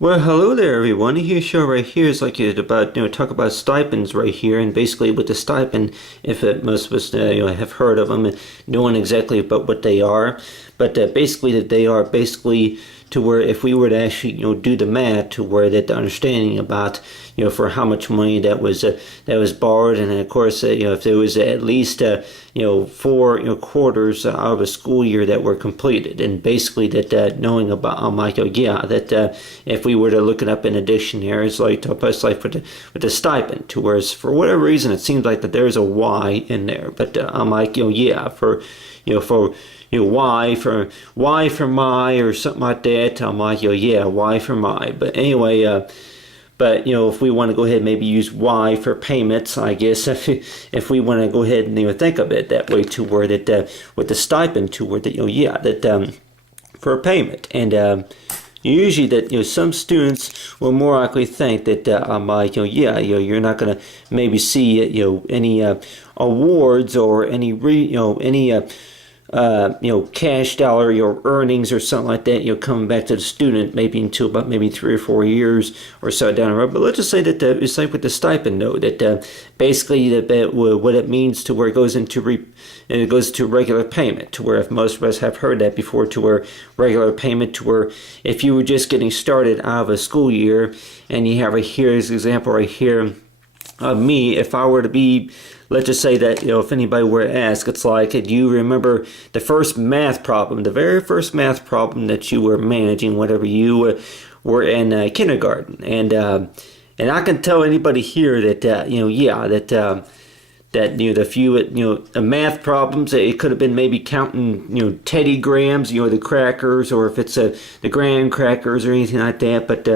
Well, hello there, everyone. Here, show right here is like it about talk about stipends right here, and basically with the stipend, if most of us have heard of them, and knowing exactly about what they are, but basically that they are basically to where if we were to actually do the math to where that the understanding about for how much money that was borrowed, and then of course if there was at least four quarters out of a school year that were completed, and basically that knowing about like that if we were to look it up in a dictionary, it's like to us like with the stipend, to whereas for whatever reason it seems like that there's a Y in there, but I'm like for for Y for my or something like that. I'm like Y for my. But anyway, but if we want to go ahead and maybe use Y for payments, I guess if we want to go ahead and think of it that way, to where that with the stipend, to where that that for a payment, and usually that some students will more likely think that I'm like you're not gonna maybe see any awards or any any cash dollar, your earnings or something like that, coming back to the student maybe until about maybe 3 or 4 years or so down the road. But let's just say that it's like with the stipend, though, that basically that what it means to where it goes into regular payment, to where if most of us have heard that before, to where regular payment, to where if you were just getting started out of a school year, and you have here's an example right here of me, if I were to be, let's just say that if anybody were to ask, it's like, do you remember the first math problem, the very first math problem that you were managing whenever you were in kindergarten? And I can tell anybody here that that the few the math problems, it could have been maybe counting Teddy Grahams, the crackers, or if it's the graham crackers or anything like that. But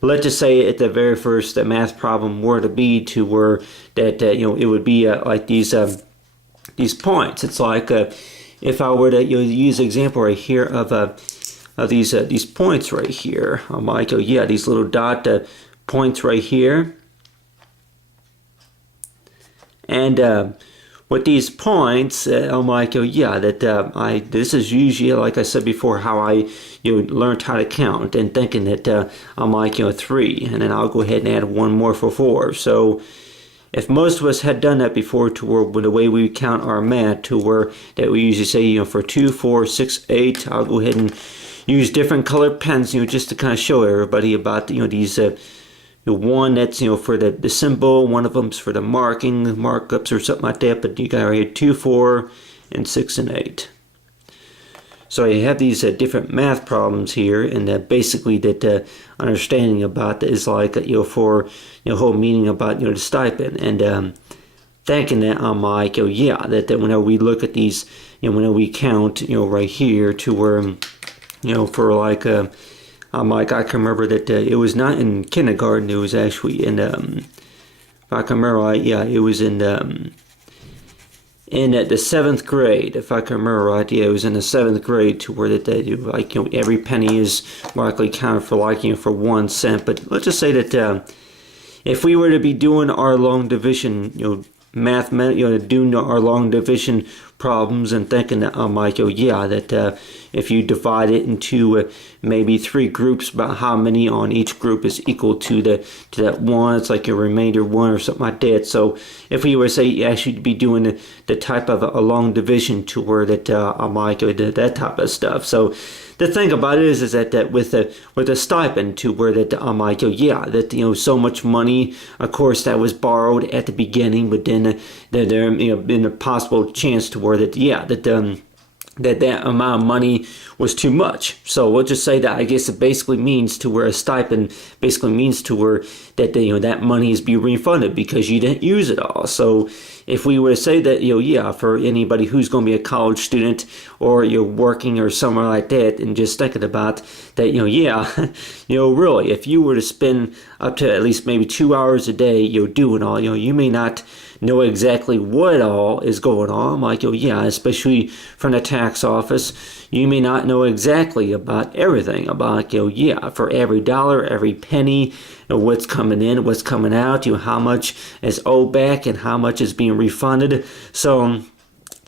let's just say at the very first math problem were to be to where that it would be like these points. It's like if I were to use an example right here of these points right here. I'm like these little dot points right here. And with these points, I'm like, this is usually, like I said before, how I learned how to count, and thinking that I'm like 3, and then I'll go ahead and add one more for 4. So if most of us had done that before, to where with the way we count our math, to where that we usually say for 2, 4, 6, 8, I'll go ahead and use different colored pens, just to kind of show everybody about these. One that's for the symbol, one of them's for the markups or something like that. But you got right here 2, 4, and 6 and 8. So you have these different math problems here, and basically that understanding about that is like for whole meaning about the stipend, and thinking that I'm like that whenever we look at these, whenever we count right here, to where for like I can remember that it was not in kindergarten. It was actually in if I can remember right, it was in the 7th grade. If I can remember right, it was in the 7th grade, to where that they do like every penny is likely counted for like for 1 cent. But let's just say that if we were to be doing our long division, doing our long division problems, and thinking that I'm like that if you divide it into maybe 3 groups, about how many on each group is equal to that 1, it's like a remainder 1 or something like that. So if we were to say actually be doing the type of a long division, to where that I'm like that type of stuff. So the thing about it is that with the stipend, to where that I'm like that so much money, of course, that was borrowed at the beginning, but then there been a possible chance to where that that amount of money was too much. So we'll just say that I guess it basically means to where a stipend basically means to where that that money is being refunded because you didn't use it all. So if we were to say that for anybody who's going to be a college student, or you're working or somewhere like that, and just thinking about that really, if you were to spend up to at least maybe 2 hours a day doing all, you may not know exactly what all is going on, like especially from the tax office, you may not know exactly about everything about for every dollar, every penny, what's coming in, what's coming out, how much is owed back and how much is being refunded. So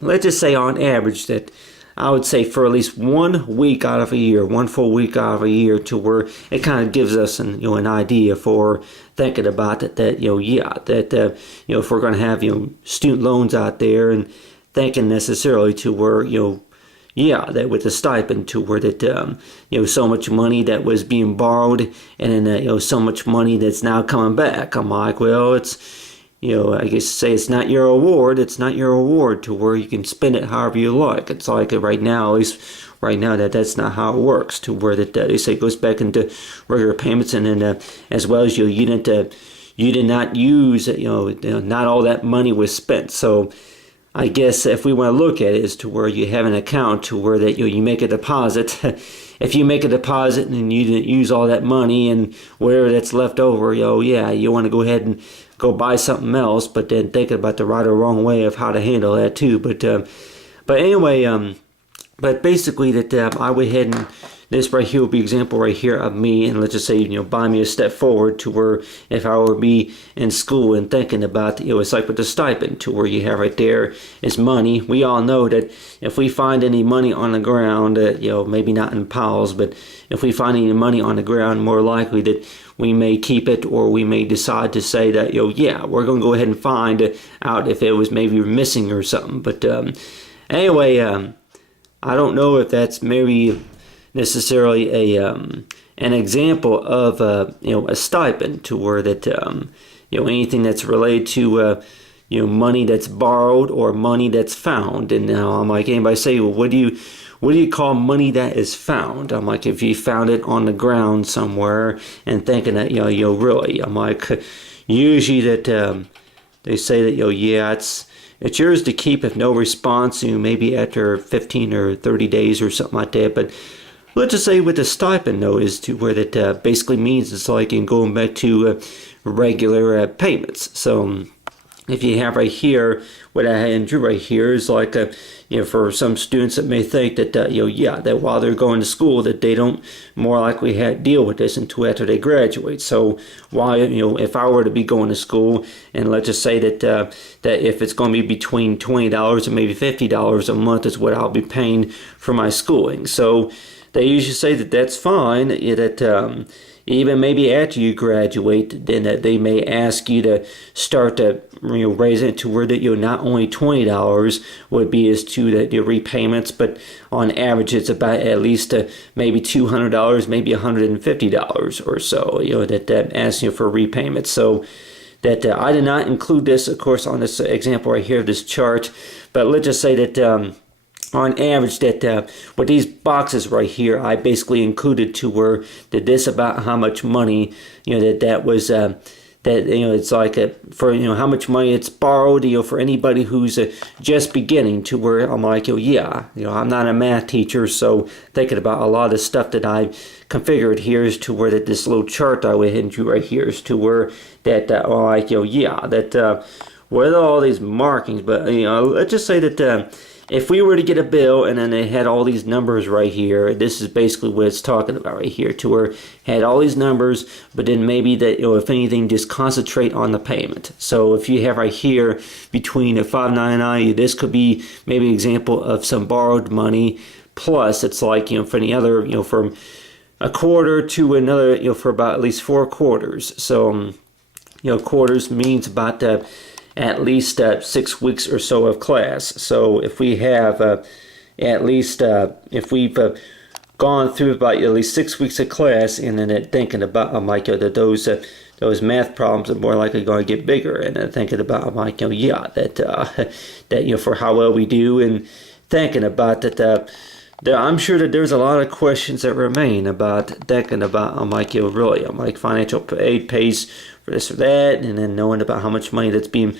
let's just say on average that I would say for at least 1 week out of a year, one full week out of a year, to where it kind of gives us an idea for thinking about it, that if we're going to have student loans out there, and thinking necessarily to where that with the stipend, to where that so much money that was being borrowed, and then so much money that's now coming back. I'm like, well, it's I guess say it's not your award. It's not your award to where you can spend it however you like. It's like right now, at least right now, that's not how it works. To where that they say it goes back into regular payments, and then as well as you did not use not all that money was spent. So I guess if we want to look at it, is to where you have an account to where that you make a deposit. If you make a deposit and you didn't use all that money, and whatever that's left over, you want to go ahead and go buy something else, but then thinking about the right or wrong way of how to handle that too. But anyway, but basically that I went ahead, and this right here will be an example right here of me, and let's just say buy me a step forward to where if I were to be in school and thinking about it's like with the stipend, to where you have right there is money. We all know that if we find any money on the ground, maybe not in piles, but if we find any money on the ground, more likely that we may keep it, or we may decide to say that we're going to go ahead and find out if it was maybe missing or something. But anyway, I don't know if that's maybe necessarily an example of a stipend, to where that anything that's related to money that's borrowed or money that's found. And now I'm like, anybody say, well, what do you call money that is found? I'm like, if you found it on the ground somewhere, and thinking that really, I'm like, usually that they say that it's yours to keep if no response, maybe after 15 or 30 days or something like that. But let's just say with the stipend, though, is to where that basically means it's like in going back to regular payments. So if you have right here, what I had drew right here is like for some students that may think that that while they're going to school, that they don't more likely deal with this until after they graduate. So while if I were to be going to school, and let's just say that that if it's going to be between $20 and maybe $50 a month is what I'll be paying for my schooling. So they usually say that that's fine, that even maybe after you graduate, then that they may ask you to start to raise it to where that not only $20 would be as to your repayments, but on average it's about at least maybe $200, maybe $150 or so, that asks you for repayments. So that I did not include this, of course, on this example right here, this chart, but let's just say that on average, that with these boxes right here, I basically included to where that this about how much money that was that it's like for how much money it's borrowed for anybody who's just beginning, to where I'm like I'm not a math teacher, so thinking about a lot of the stuff that I configured here is to where that this little chart I went ahead and drew right here is to where that that with all these markings. But let's just say that if we were to get a bill and then it had all these numbers right here, this is basically what it's talking about right here, to where it had all these numbers, but then maybe that, if anything, just concentrate on the payment. So if you have right here between a $5.99, this could be maybe an example of some borrowed money, plus it's like, for any other, from a quarter to another, for about at least 4 quarters. So, quarters means about at least 6 weeks or so of class. So if we have at least if we've gone through about at least 6 weeks of class, and then thinking about that those math problems are more likely going to get bigger, and then thinking about that for how well we do, and thinking about that I'm sure that there's a lot of questions that remain about thinking about really financial aid pays for this or that, and then knowing about how much money that's being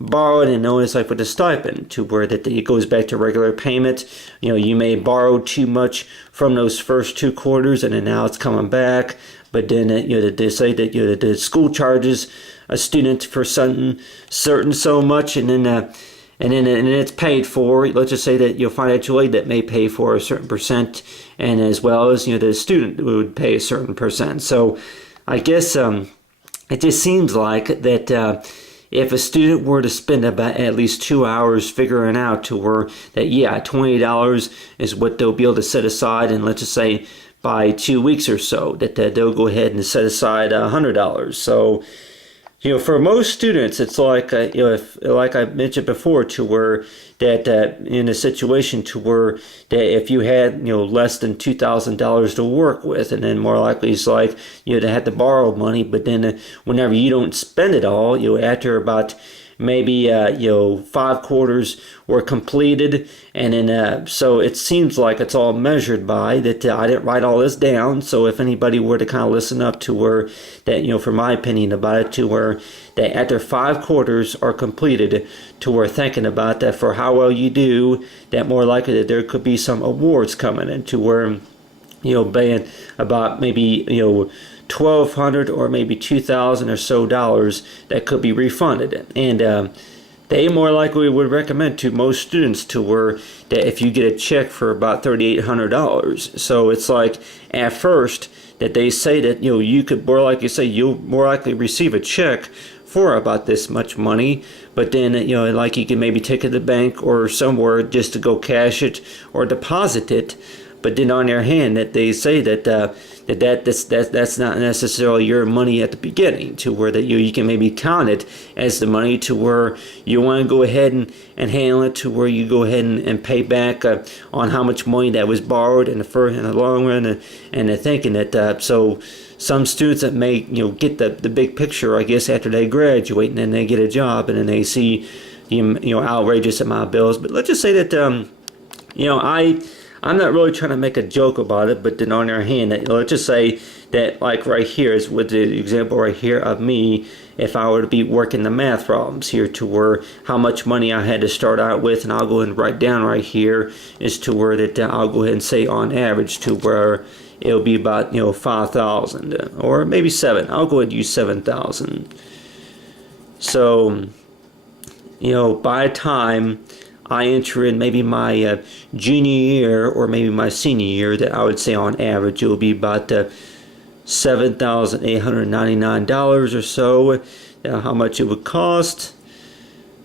borrowed, and knowing it's like with the stipend, to where that it goes back to regular payment. You may borrow too much from those first 2 quarters, and then now it's coming back. But then they say that the school charges a student for certain so much, and then it's paid for. Let's just say that financial aid that may pay for a certain percent, and as well as the student would pay a certain percent. So I guess it just seems like that if a student were to spend about at least 2 hours figuring out to where that, yeah, $20 is what they'll be able to set aside, and let's just say by 2 weeks or so that they'll go ahead and set aside $100. So for most students, it's like if, like I mentioned before, to where that in a situation to where that if you had less than $2,000 to work with, and then more likely it's like to have to borrow money, but then whenever you don't spend it all, after about maybe 5 quarters were completed, and then so it seems like it's all measured by that. I didn't write all this down, so if anybody were to kind of listen up to where that for my opinion about it, to where that after 5 quarters are completed, to where thinking about that for how well you do, that more likely that there could be some awards coming in, to where paying about maybe $1,200 or maybe $2,000 or so dollars that could be refunded. And they more likely would recommend to most students to where that if you get a check for about $3,800. So it's like at first that they say that you could more likely say you'll more likely receive a check for about this much money, but then like you can maybe take it to the bank or somewhere just to go cash it or deposit it. But then on their hand, that they say that that's not necessarily your money at the beginning, to where that you can maybe count it as the money, to where you want to go ahead and handle it, to where you go ahead and pay back on how much money that was borrowed in the long run, and they're thinking that so some students that may get the big picture, I guess, after they graduate and then they get a job and then they see the outrageous amount of bills. But let's just say that I'm not really trying to make a joke about it, but then on the other hand, let's just say that, like right here is with the example right here of me, if I were to be working the math problems here, to where how much money I had to start out with, and I'll go ahead and write down right here, is to where that I'll go ahead and say on average to where it'll be about 5,000 or maybe 7. I'll go ahead and use 7,000. So by the time I enter in maybe my junior year or maybe my senior year, that I would say on average it will be about $7,899 or so, how much it would cost.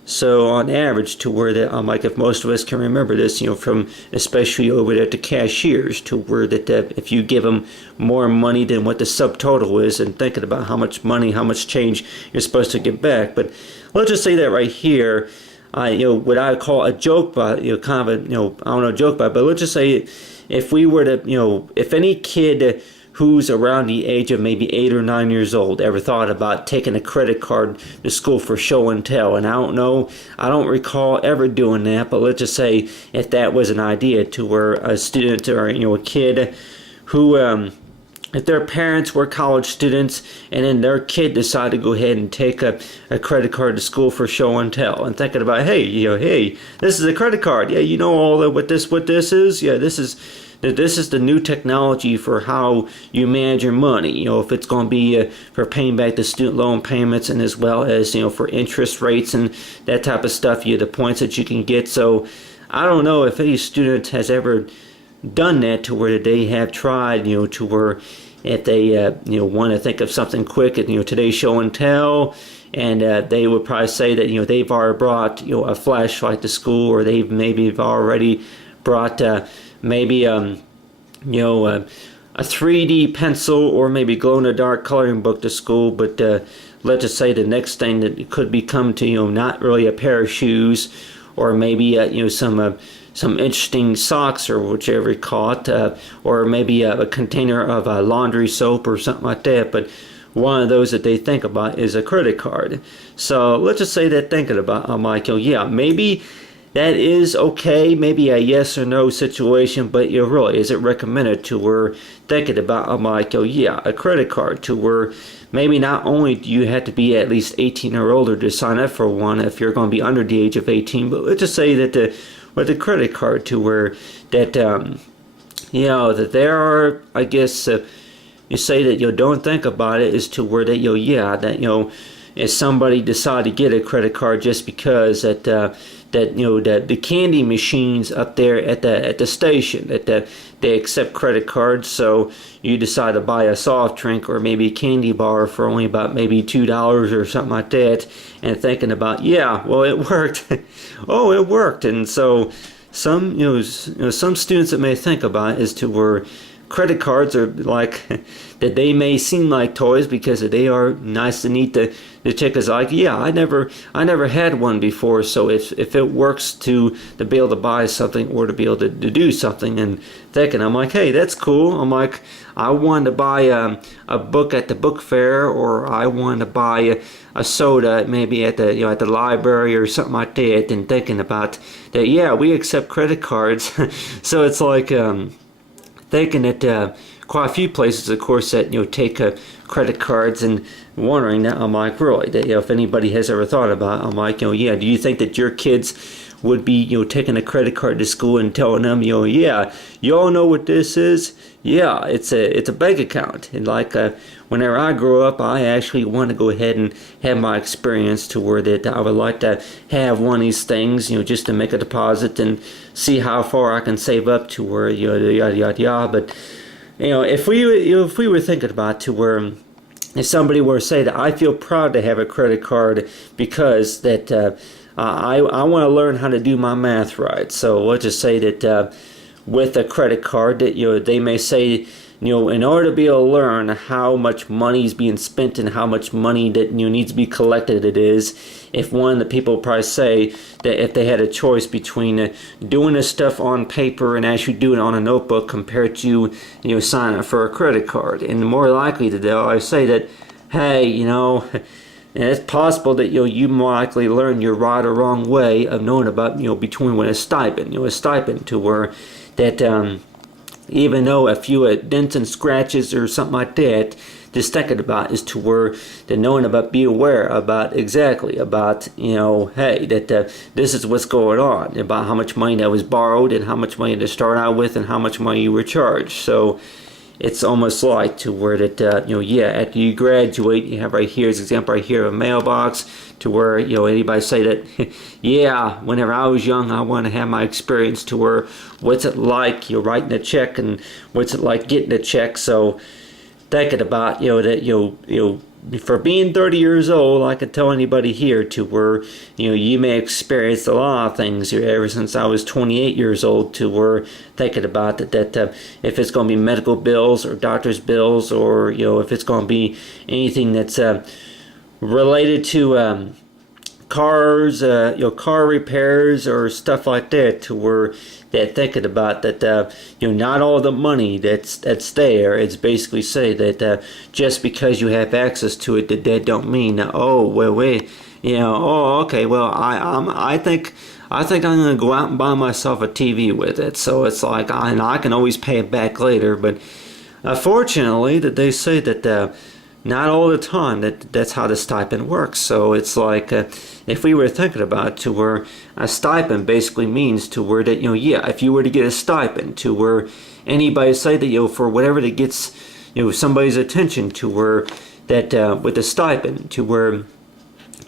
So on average, to where that like if most of us can remember this, from especially over there to cashiers, to where that if you give them more money than what the subtotal is, and thinking about how much money, how much change you're supposed to get back. But let's just say that right here, what I call a joke by, kind of a, I don't know, joke by, but let's just say if we were to, if any kid who's around the age of maybe 8 or 9 years old ever thought about taking a credit card to school for show and tell, and I don't recall ever doing that, but let's just say if that was an idea, to where a student or a kid who if their parents were college students and then their kid decided to go ahead and take a credit card to school for show and tell, and thinking about, hey, hey, this is a credit card, yeah, all the, what this is, yeah, this is the new technology for how you manage your money, if it's going to be for paying back the student loan payments, and as well as for interest rates and that type of stuff, the points that you can get. So I don't know if any student has ever done that, to where they have tried, to where if they want to think of something quick at today's show and tell, and they would probably say that they've already brought a flashlight to school, or they've already brought maybe a 3D pencil, or maybe glow-in-the-dark coloring book to school. But let's just say the next thing that it could become to not really a pair of shoes, or maybe some interesting socks, or whichever you call it, or maybe a container of laundry soap or something like that. But one of those that they think about is a credit card. So let's just say that thinking about, I'm like, yeah, maybe that is okay, maybe a yes or no situation, but really, is it recommended? To where thinking about, I'm like, yeah, a credit card, to where maybe not only do you have to be at least 18 or older to sign up for one if you're going to be under the age of 18, but let's just say that with a credit card, to where that that there are, I guess, you say that don't think about it, is to where that yeah, that if somebody decide to get a credit card just because that the candy machines up there at the station they accept credit cards, so you decide to buy a soft drink or maybe a candy bar for only about maybe $2 or something like that, and thinking about, yeah, well, it worked. Oh, it worked. And so some some students that may think about as to where credit cards are like that they may seem like toys because they are nice and neat to check is like, yeah, I never had one before, so if it works to be able to buy something or to be able to do something, and thinking, I'm like, hey, that's cool. I'm like, I wanted to buy a book at the book fair, or I wanted to buy a soda maybe at the at the library or something like that, and thinking about that, yeah, we accept credit cards. So it's like thinking that quite a few places, of course, that take credit cards, and wondering that, I'm like, really, that if anybody has ever thought about it, I'm like, yeah, do you think that your kids would be taking a credit card to school and telling them, yeah, you all know what this is? Yeah, it's a bank account. And like whenever I grew up, I actually want to go ahead and have my experience to where that I would like to have one of these things, just to make a deposit and see how far I can save up to where yada yada yada. But if we were thinking about to where if somebody were to say that I feel proud to have a credit card because that I want to learn how to do my math right. So let's just say that with a credit card that they may say, in order to be able to learn how much money is being spent and how much money that needs to be collected, it is, if one of the people probably say that if they had a choice between doing this stuff on paper and actually doing it on a notebook compared to signing up for a credit card, and more likely that they'll always say that, hey, and it's possible that you more likely learn your right or wrong way of knowing about between a stipend, a stipend to where that even though a few dents and scratches or something like that, just thinking about is to where the knowing about, be aware about exactly about hey, that this is what's going on, about how much money that was borrowed and how much money to start out with and how much money you were charged. So it's almost like to where that yeah, after you graduate, you have right here, as an example right here, a mailbox, to where anybody say that yeah, whenever I was young, I want to have my experience to where what's it like writing a check and what's it like getting a check. So thinking about that for being 30 years old, I could tell anybody here to where you may experience a lot of things ever since I was 28 years old, to where thinking about that if it's going to be medical bills or doctor's bills, or if it's going to be anything that's related to cars, car repairs or stuff like that, to where that thinking about that not all the money that's there, it's basically say that just because you have access to it, that don't mean that, oh well, wait, oh okay, well I think I'm gonna go out and buy myself a TV with it, so it's like I can always pay it back later. But unfortunately that they say that not all the time that's how the stipend works. So it's like if we were thinking about to where a stipend basically means to where that yeah, if you were to get a stipend, to where anybody say that for whatever that gets somebody's attention, to where that with a stipend, to where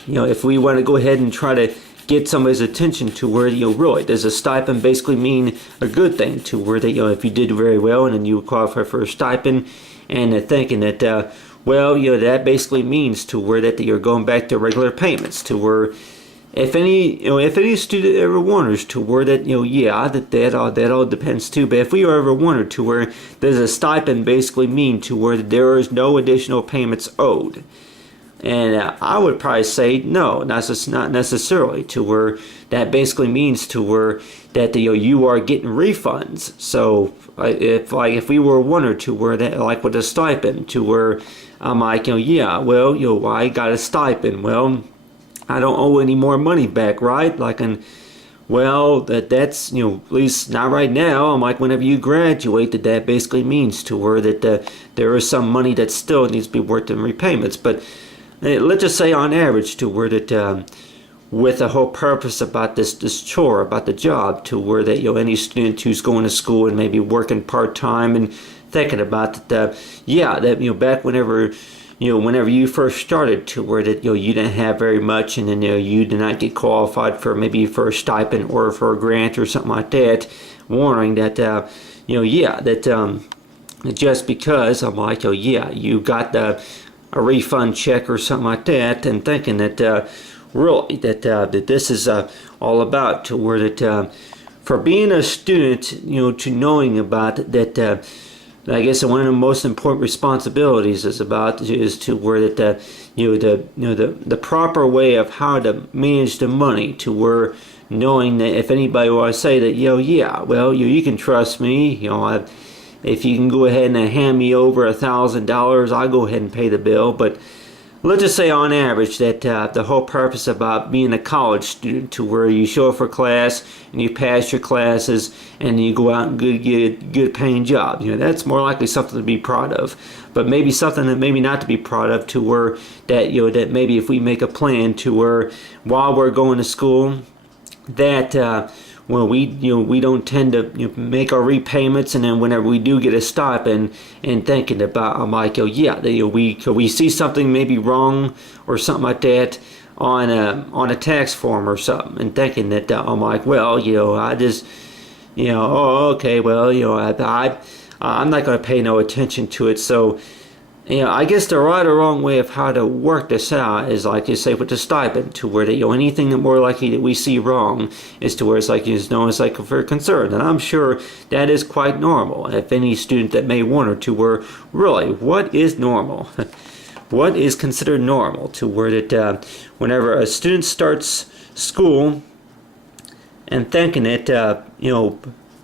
if we want to go ahead and try to get somebody's attention, to where really does a stipend basically mean a good thing, to where that if you did very well and then you qualify for a stipend, and thinking that well, that basically means to where that you're going back to regular payments, to where if any student ever wonders to where that yeah, that all depends too. But if we ever wonder to where does a stipend basically mean to where there is no additional payments owed, and I would probably say no, not necessarily, to where that basically means to where that you are getting refunds. So if we were wonder to where that like with a stipend, to where I'm like yeah, well I got a stipend, well I don't owe any more money back, right? Like, and well that's at least not right now. I'm like, whenever you graduate, that basically means to where that there is some money that still needs to be worked in repayments. But let's just say on average, to where that with the whole purpose about this chore, about the job, to where that any student who's going to school and maybe working part-time and thinking about that yeah, that back whenever whenever you first started, to where that you didn't have very much, and then you did not get qualified for maybe for a stipend or for a grant or something like that. Warning that just because I'm like, you got a refund check or something like that, and thinking that really that this is all about, to where that for being a student, to knowing about that. I guess one of the most important responsibilities is to where that the proper way of how to manage the money, to where knowing that if anybody will say that you can trust me, if you can go ahead and hand me over $1,000, I'll go ahead and pay the bill. But let's just say on average that the whole purpose about being a college student, to where you show up for class and you pass your classes and you go out and get a good paying job, that's more likely something to be proud of. But maybe something that maybe not to be proud of, to where that that maybe if we make a plan to where while we're going to school, that we don't tend to make our repayments, and then whenever we do get a stipend, and thinking about, I'm like, we see something maybe wrong or something like that on a tax form or something, and thinking that I'm like, I just okay, I'm not going to pay no attention to it. So I guess the right or wrong way of how to work this out is like you say with the stipend, to where that anything that more likely that we see wrong is to where it's like it's like for concern, and I'm sure that is quite normal. If any student that may wonder, to where really what is normal, what is considered normal, to where that whenever a student starts school and thinking that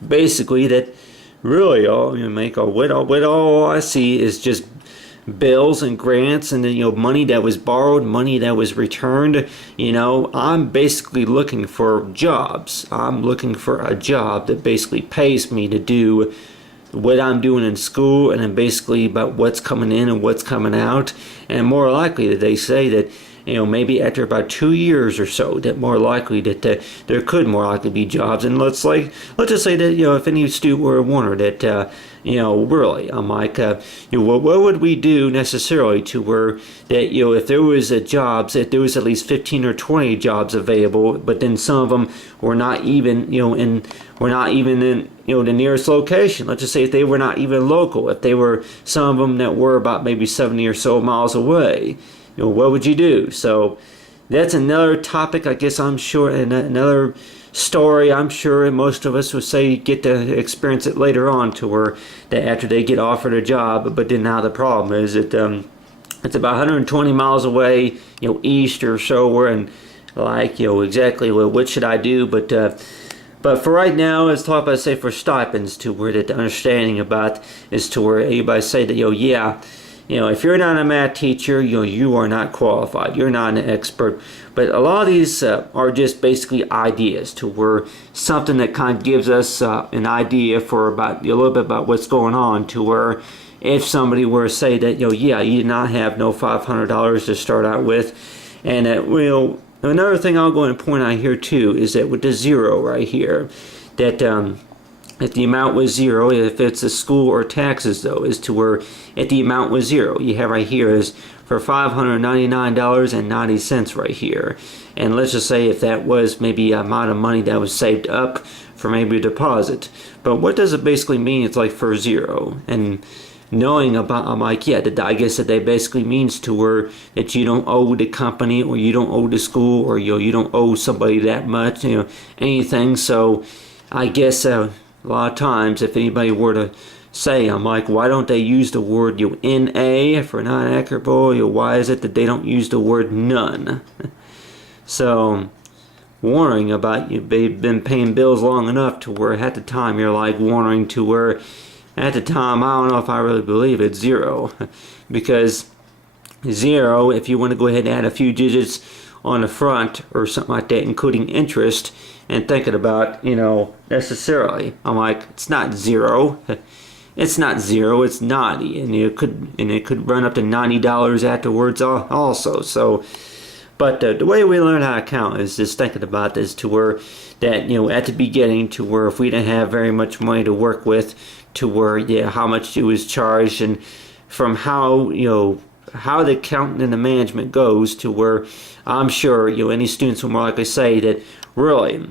basically that really all I see is just bills and grants, and then money that was borrowed, money that was returned. I'm basically looking for jobs. I'm looking for a job that basically pays me to do what I'm doing in school, and then basically about what's coming in and what's coming out. And more likely that they say that maybe after about 2 years or so, that more likely that there could more likely be jobs. And let's just say that if any student were a wonder that really, I'm like, what would we do necessarily to where that if there was jobs, that there was at least 15 or 20 jobs available, but then some of them were not even in the nearest location. Let's just say if they were not even local, if they were some of them that were about maybe 70 or so miles away, what would you do? So that's another topic, I guess, I'm sure, and another story I'm sure most of us would say get to experience it later on, to where that after they get offered a job. But then now the problem is that it's about 120 miles away, east or so, and like exactly what should I do? But for right now, let's talk about, say, for stipends, to where that the understanding about is to where everybody say that if you're not a math teacher, you are not qualified. You're not an expert. But a lot of these are just basically ideas, to where something that kind of gives us an idea for about a little bit about what's going on, to where if somebody were to say that you did not have no $500 to start out with, and another thing I'll go and point out here too is that with the zero right here, that if the amount was zero, if it's a school or taxes though, is to where if the amount was zero, you have right here is for $599.90 right here. And let's just say if that was maybe the amount of money that was saved up for maybe a deposit. But what does it basically mean? It's like for zero. And knowing about, I'm like, I guess that basically means to where that you don't owe the company, or you don't owe the school, or you don't owe somebody that much, anything. So I guess a lot of times if anybody were to say, I'm like, why don't they use the word NA for non-accurable? Why is it that they don't use the word none? So warning about they've been paying bills long enough to where at the time you're like warning to where at the time I don't know if I really believe it's zero. Because zero, if you want to go ahead and add a few digits on the front or something like that, including interest, and thinking about necessarily, I'm like, it's not zero. It's not zero, it's naughty, and it could run up to $90 afterwards also. So, but the way we learn how to count is just thinking about this, to where that at the beginning, to where if we didn't have very much money to work with, to where how much it was charged, and from how how the accountant and the management goes to where I'm sure any students will more likely say that really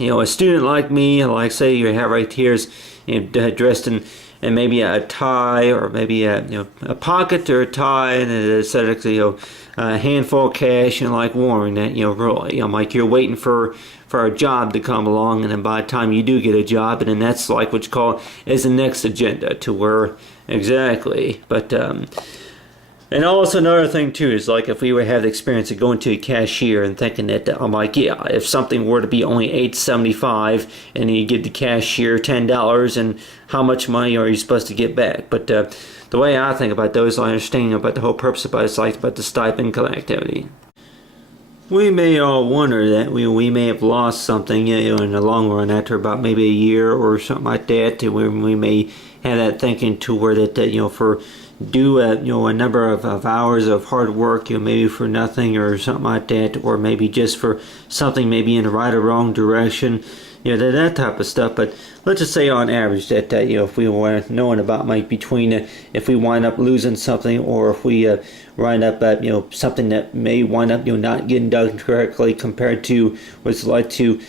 a student like me, like say you have right here is dressed in maybe a tie or maybe a pocket or a tie and a set of a handful of cash and like warning that really like you're waiting for a job to come along, and then by the time you do get a job, and then that's like what you call is the next agenda to where exactly. But and also another thing too is like if we would have the experience of going to a cashier and thinking that I'm like, yeah, if something were to be only $8.75 and you give the cashier $10, and how much money are you supposed to get back? But the way I think about those, I understand about the whole purpose about it's like about the stipend activity. We may all wonder that we may have lost something in the long run after about maybe a year or something like that, to where we may have that thinking to where that for do a number of hours of hard work, maybe for nothing or something like that, or maybe just for something maybe in the right or wrong direction, that type of stuff. But let's just say on average that if we were knowing about like between if we wind up losing something, or if we wind up something that may wind up not getting done correctly compared to what's like to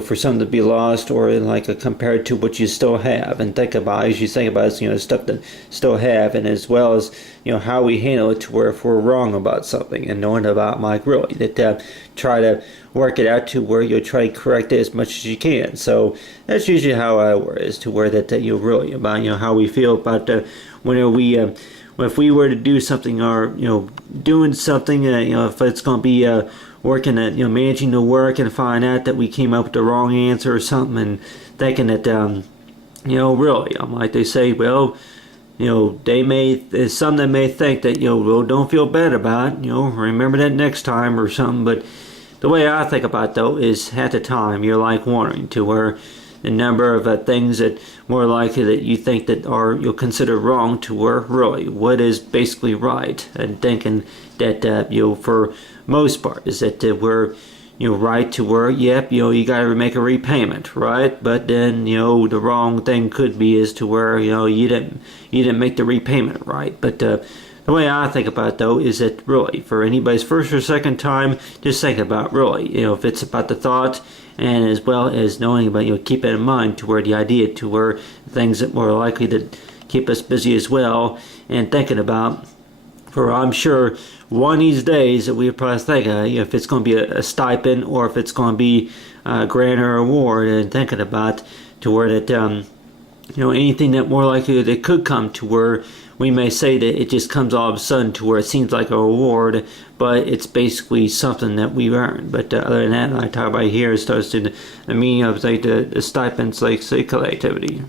for something to be lost, or like compared to what you still have, and think about as you think about stuff that still have, and as well as how we handle it to where if we're wrong about something, and knowing about like really that try to work it out to where you'll try to correct it as much as you can. So that's usually how I work, is to where that really about how we feel about when we if we were to do something, or doing something, if it's going to be working at managing the work, and find out that we came up with the wrong answer or something, and thinking that really I'm like they say, well, there's some that may think that well, don't feel bad about it, remember that next time or something. But the way I think about it, though, is at the time you're like wondering to where the number of things that more likely that you think that are you'll consider wrong, to where really what is basically right, and thinking that for most part is that we're right to where yep you got to make a repayment, right? But then the wrong thing could be is to where you didn't make the repayment right. But the way I think about it, though, is that really for anybody's first or second time, just think about really if it's about the thought, and as well as knowing about keep it in mind to where the idea to where things that more likely to keep us busy as well, and thinking about for I'm sure one of these days that we probably think if it's going to be a stipend, or if it's going to be a grant or award, and thinking about to where that anything that more likely that could come to where we may say that it just comes all of a sudden to where it seems like a reward, but it's basically something that we've earned. But other than that, I talk about here, it starts to the meaning of like the stipends, like say activity.